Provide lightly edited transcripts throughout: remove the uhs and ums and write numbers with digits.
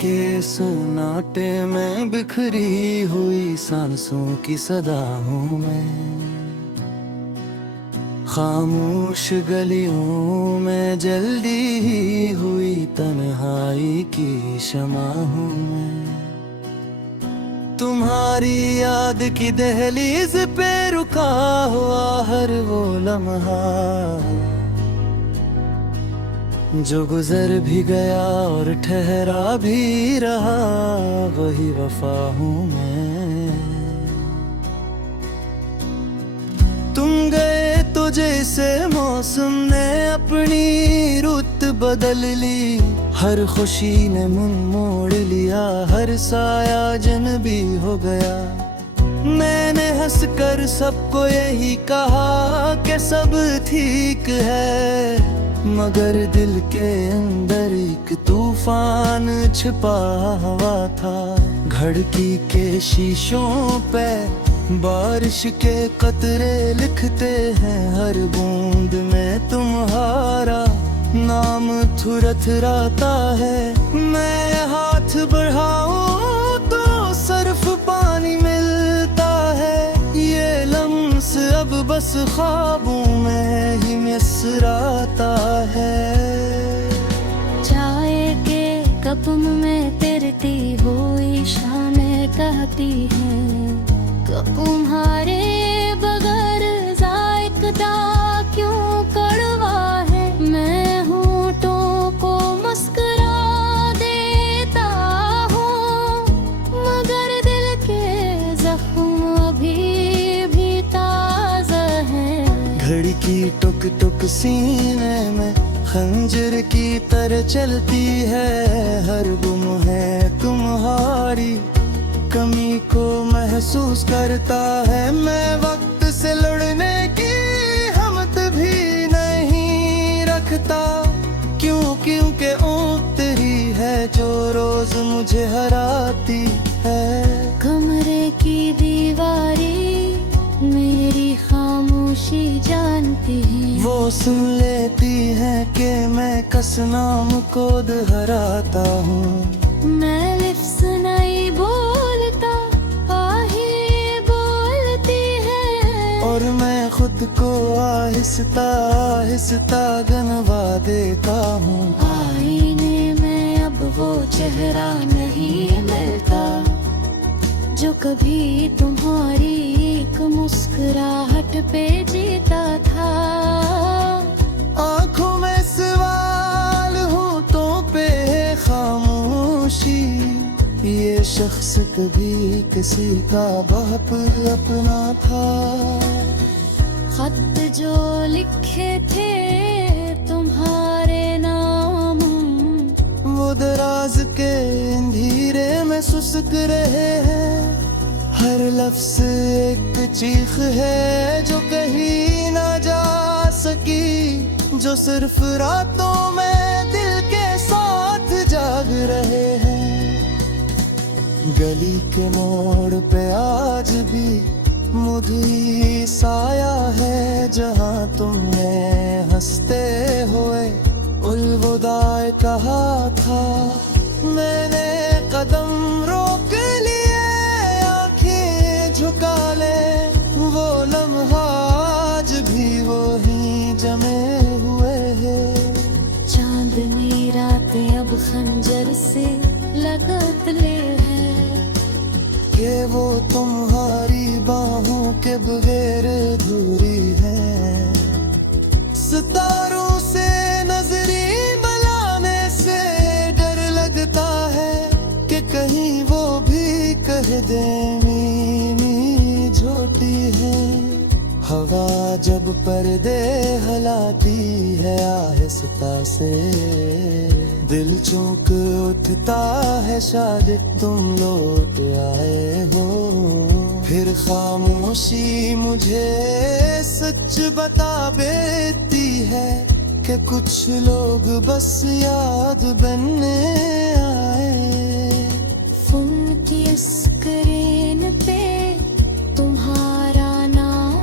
के सन्नाटे में बिखरी हुई सांसों की सदा हूँ मैं। खामोश गलियों में जल्दी ही हुई तन्हाई की शमा हूँ मैं। तुम्हारी याद की दहलीज पे रुका हुआ हर वो लम्हा जो गुजर भी गया और ठहरा भी रहा, वही वफा हूँ मैं। तुम गए तो जैसे मौसम ने अपनी रुत बदल ली, हर खुशी ने मुंह मोड़ लिया, हर साया जनबी हो गया। मैंने हंसकर सबको यही कहा कि सब ठीक है, मगर दिल के अंदर एक तूफान छिपा हुआ था। घड़की के शीशों पे बारिश के कतरे लिखते हैं, हर बूंद में तुम्हारा नाम थुरथराता है। मैं हाथ बढ़ाऊं तो सिर्फ पानी मिलता है, ये लम्स अब बस ख्वाबों में ही मिसराता है। चाय के कप में तैरती हुई शामें कहती हैं, तो तुम्हारे बगैर जायका क्यों कड़वा है। मैं होठों को मुस्कुरा देता हूँ, मगर दिल के जख्म अभी भी ताज़ा है। घड़ी की टुक टुक सीने में खंजर की तरह चलती है, हर गुम है तुम्हारी कमी को महसूस करता है। मैं वक्त से लड़ने की हिम्मत भी नहीं रखता, क्योंकि तेरी है जो रोज मुझे हराती है। कमरे की दीवारी मेरी खामोशी जानती है, वो सुन लेती है कि मैं कसनाम को दोहराता हूँ। मैं लिफ्स नहीं बोलता, आहें बोलती है, और मैं खुद को आहिस्ता आहिस्ता गनवा देता हूँ। आईने में अब वो चेहरा नहीं मिलता, जो कभी तुम्हारी एक मुस्कुराहट पे जीता था। आँखों में सवाल होठों पे खामोशी, ये शख्स कभी किसी का बाप अपना था। खत जो लिखे थे तुम्हारे नाम, वो दराज के अंधेरे में सुसक रहे हैं। हर लफ्ज़ एक चीख है जो कहीं ना जा सकी, जो सिर्फ रातों में दिल के साथ जाग रहे हैं। गली के मोड़ पे आज भी मुझे साया है, जहाँ तुमने हंसते हुए उलविदा कहा था। मैंने कदम रोक लिए, आंखें झुका ले, वो लम्हा आज भी वही जमे हुए हैं। चांदनी रात अब खंजर से लगत ले है, कि वो तुम्हारी बाहों के बगैर अधूरी है। सितारों से नजरी मिलाने से डर लगता है, कि कहीं वो भी कह दे मीनी झूठी है। हवा जब पर्दे हिलाती है आहिस्ता से, दिल चौंक उठता है, शायद तुम लौट आए हो। फिर खामोशी मुझे सच बता देती है, कि कुछ लोग बस याद बनने आए। फोन की स्क्रीन पे तुम्हारा नाम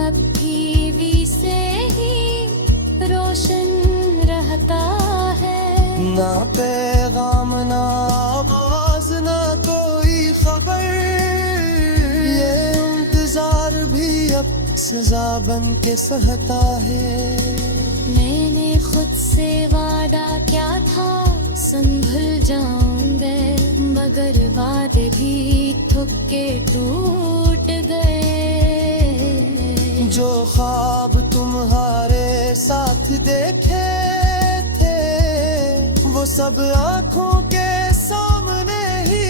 अब टीवी से ही रोशन रहता है। ना पैगाम सजा बन के सहता है। मैंने खुद से वादा क्या था, संभल जाऊंगे, मगर वादे भी ठुक के टूट गए। जो ख्वाब तुम्हारे साथ देखे थे, वो सब आंखों के सामने ही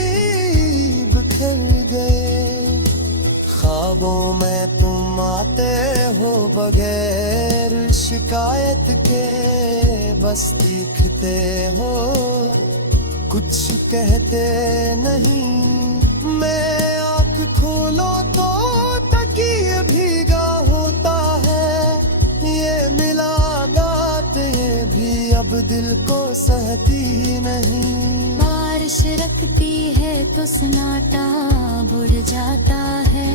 बिखर गए। ख्वाबों में तुम आते हो बगैर शिकायत के, बस दिखते हो, कुछ कहते नहीं। मैं आँख खोलो तो तकिए भीगा होता है, ये मुलाकात भी अब दिल को सहती नहीं। बारिश रखती है तो सन्नाटा बुढ़ जाता है,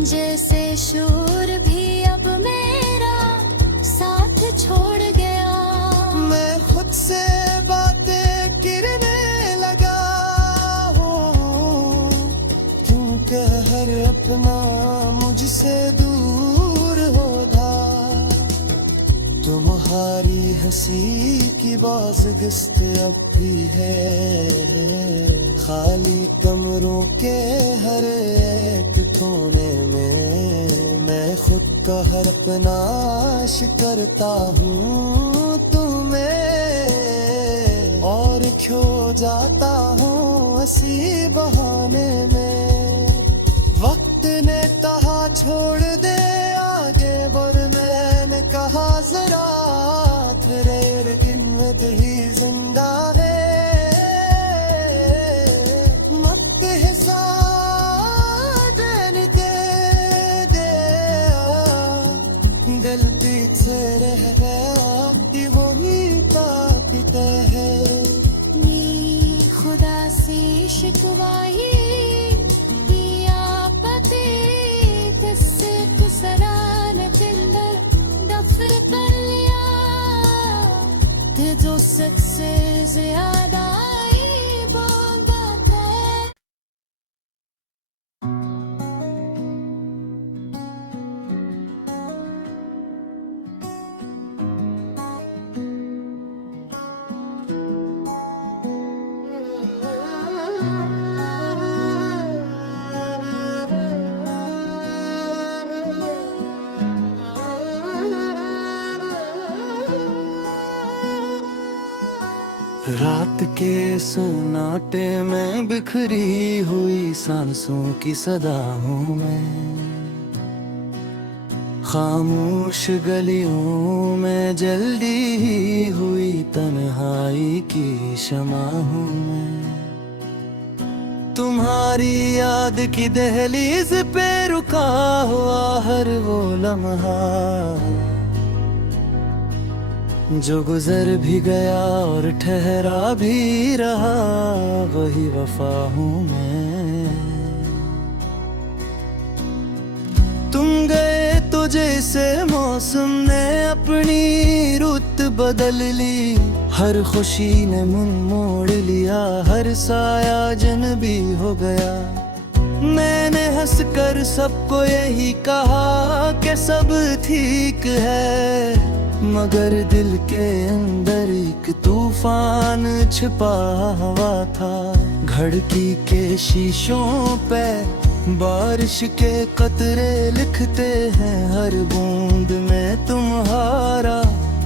जैसे शोर भी अब मेरा साथ छोड़ गया। मैं खुद से बातें करने लगा हूँ, क्योंकि हर अपना मुझसे दूर होता। तुम्हारी हंसी की बाज़गिश्त अब भी है, खाली कमरों के हर एक कोने में मैं खुद का हर अपनाश करता हूँ तुम्हें, और खो जाता हूँ इसी बहाने में। वक्त ने कहा छोड़ दे आगे बढ़, मैंने कहा जरा तेरे गिनत ही जिंदा है। मत हिसाब दे दिल पीछे रह गया कि वही ताकते है। नी खुदा से शिकवाई जो सच से ज्यादा बात है। रात के सन्नाटे में बिखरी हुई सांसों की सदा हूँ मैं, खामोश गलियों में जल्दी ही हुई तन्हाई की शमा हूँ मैं। तुम्हारी याद की दहलीज पे रुका हुआ हर वो लम्हा, जो गुजर भी गया और ठहरा भी रहा, वही वफा हूँ मैं। तुम गए तो जैसे मौसम ने अपनी रुत बदल ली, हर खुशी ने मुंह मोड़ लिया, हर साया जनबी हो गया। मैंने हंसकर सबको यही कहा कि सब ठीक है, मगर दिल के अंदर एक तूफान छिपा हुआ था। घड़की के शीशों पे बारिश के कतरे लिखते हैं, हर बूंद में तुम्हारा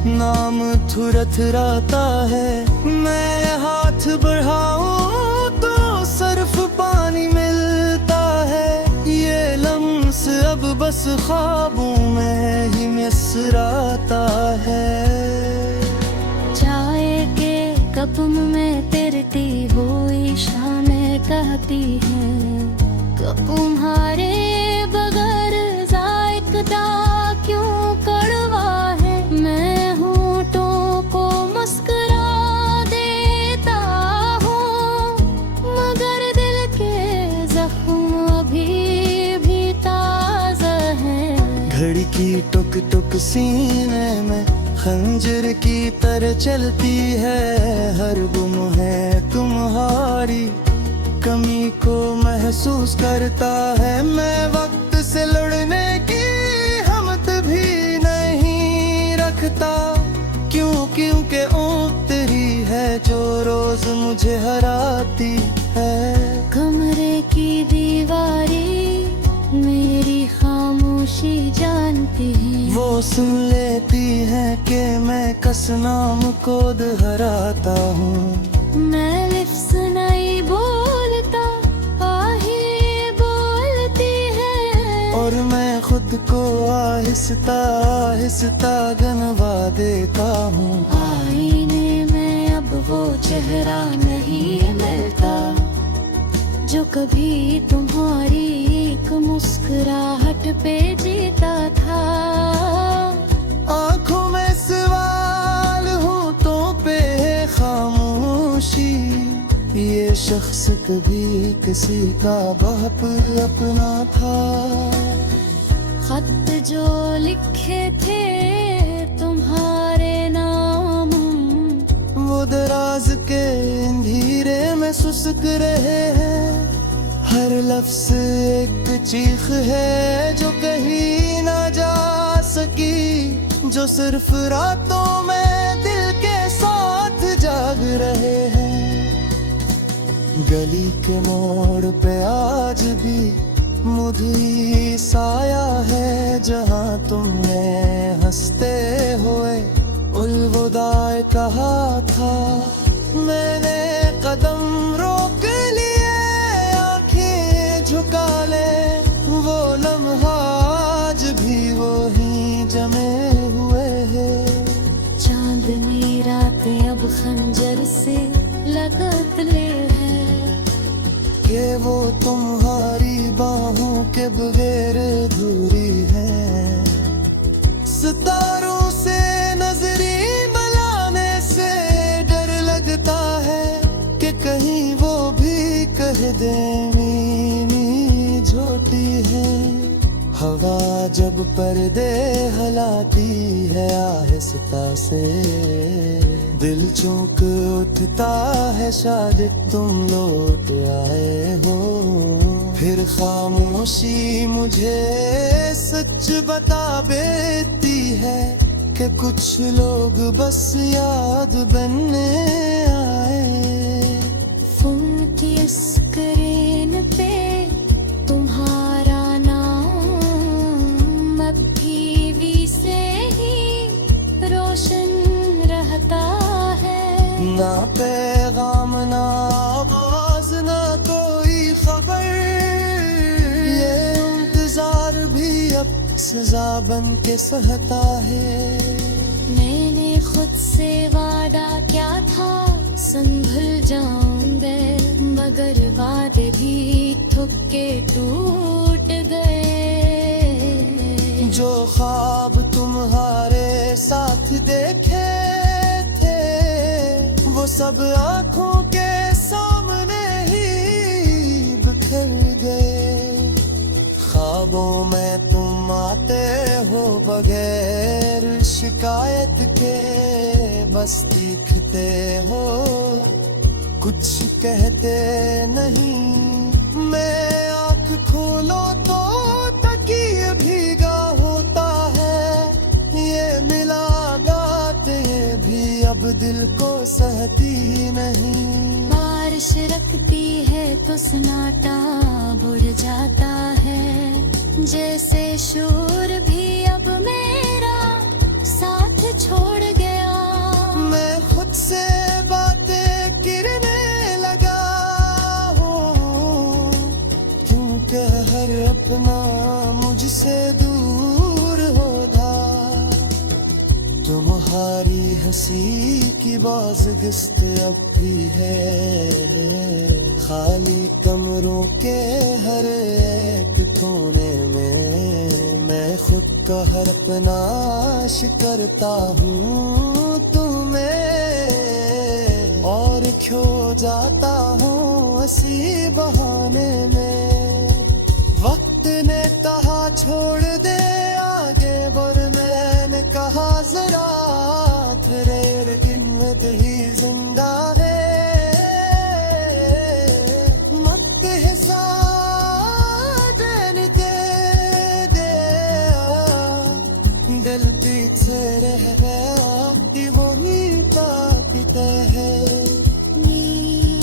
नाम थुरथराता है। मैं हाथ बढ़ाऊं तो सिर्फ पानी मिलता है, ये लम्स अब बस ख्वाबों में ही मिसराता है। चाय के कप में तैरती हुई शामें कहती हैं, तुम्हारे बगैर जायका क्यों कड़वा है। मैं होठों को मुस्कुरा देता हूँ, मगर दिल के जख्म अभी भी ताज़ा है। घड़ी की टुक टुक सीने में खंजर की तरह चलती है, हर गुम है तुम्हारी कमी को महसूस करता है। मैं वक्त से लड़ने की मुझे हराती है। कमरे की दीवारें मेरी खामोशी जानती है। वो सुन लेती है कि मैं कसनाम को दोहराता हूँ। मैं लिफ्स नहीं बोलता, आहें बोलती है। और मैं खुद को आहिस्ता आहिस्ता गनवा देता हूँ। आईने में अब वो चेहरा नहीं मिलता जो कभी तुम्हारी एक मुस्कुराहट पे जीता था। आँखों में सवाल, होठों पे खामोशी। ये शख्स कभी किसी का बाप अपना था। खत जो लिखे थे तुम्हारे नाम, वो दराज के अंधेरे में सुसक रहे हैं। हर लफ्ज एक चीख है जो कहीं ना जा सकी, जो सिर्फ रातों में दिल के साथ जाग रहे हैं। गली के मोड़ पे आज भी मुझे साया है, जहाँ तुमने हंसते हुए उलविदा कहा था। मैंने कदम रोक लिए, आंखें झुका ले, वो लम्हा आज भी वही जमे हुए हैं। चांदनी रात अब खंजर से लगत ले है कि वो तुम्हारी बाहों के बगैर अधूरी है। सितारों से नजरी मिलाने से डर लगता है कि कहीं वो भी कह दे मीनी झूठी है। हवा जब पर्दे हिलाती है आहिस्ता से, दिल चौंक उठता है शायद तुम लौट आए हो। फिर खामोशी मुझे सच बता देती है कि कुछ लोग बस याद बनने आए। फोन की स्क्रीन पे तुम्हारा नाम अब टीवी से ही रोशन रहता है। ना पैगाम ना आवाज ना कोई खबर, ये इंतजार भी अब सजा बन के सहता है। मैंने खुद से वादा क्या था संभल जाऊंगे, मगर वादे भी ठुक के टूट गए। जो ख्वाब तुम्हारे साथ देखे थे वो सब आंखों के सामने ही बिखर गए। ख्वाबों में तुम आते हो बगैर शिकायत के, बस दिखते हो कुछ कहते नहीं। मैं आँख खोलो तो तकिए भीगा होता है, ये मुलाकातें भी अब दिल को सहती नहीं। बारिश रखती है तो सन्नाटा बुझ जाता है, जैसे शोर भी अब मेरा साथ छोड़ गया। मैं खुद से बातें करने लगा हूँ, क्योंकि हर अपना मुझसे दूर होता। तुम्हारी हंसी की बाज़गिश्त अब भी है, खाली कमरों के हर एक कोने में मैं खुद का हर तनाश करता हूँ तुम्हें, और खो जाता हूँ इसी बहाने में। वक्त ने कहा छोड़ दे आगे बढ़, मैंने कहा जरा तेरे गिनत ही जिंदा है। मत हिसाब दे दिल पीछे रह गया, वो ही ताकते है। नींद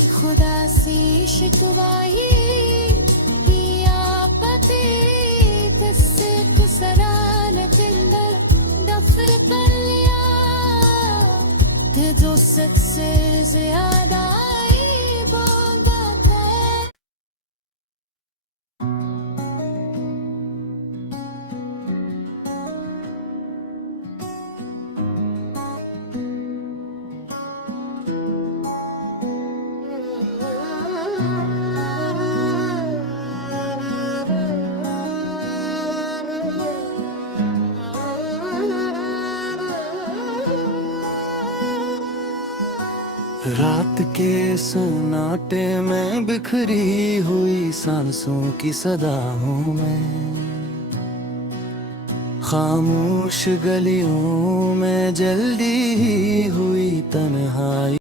रात के सन्नाटे में बिखरी हुई सांसों की सदा हूँ मैं, खामोश गलियों में जल्दी हुई तन्हाई।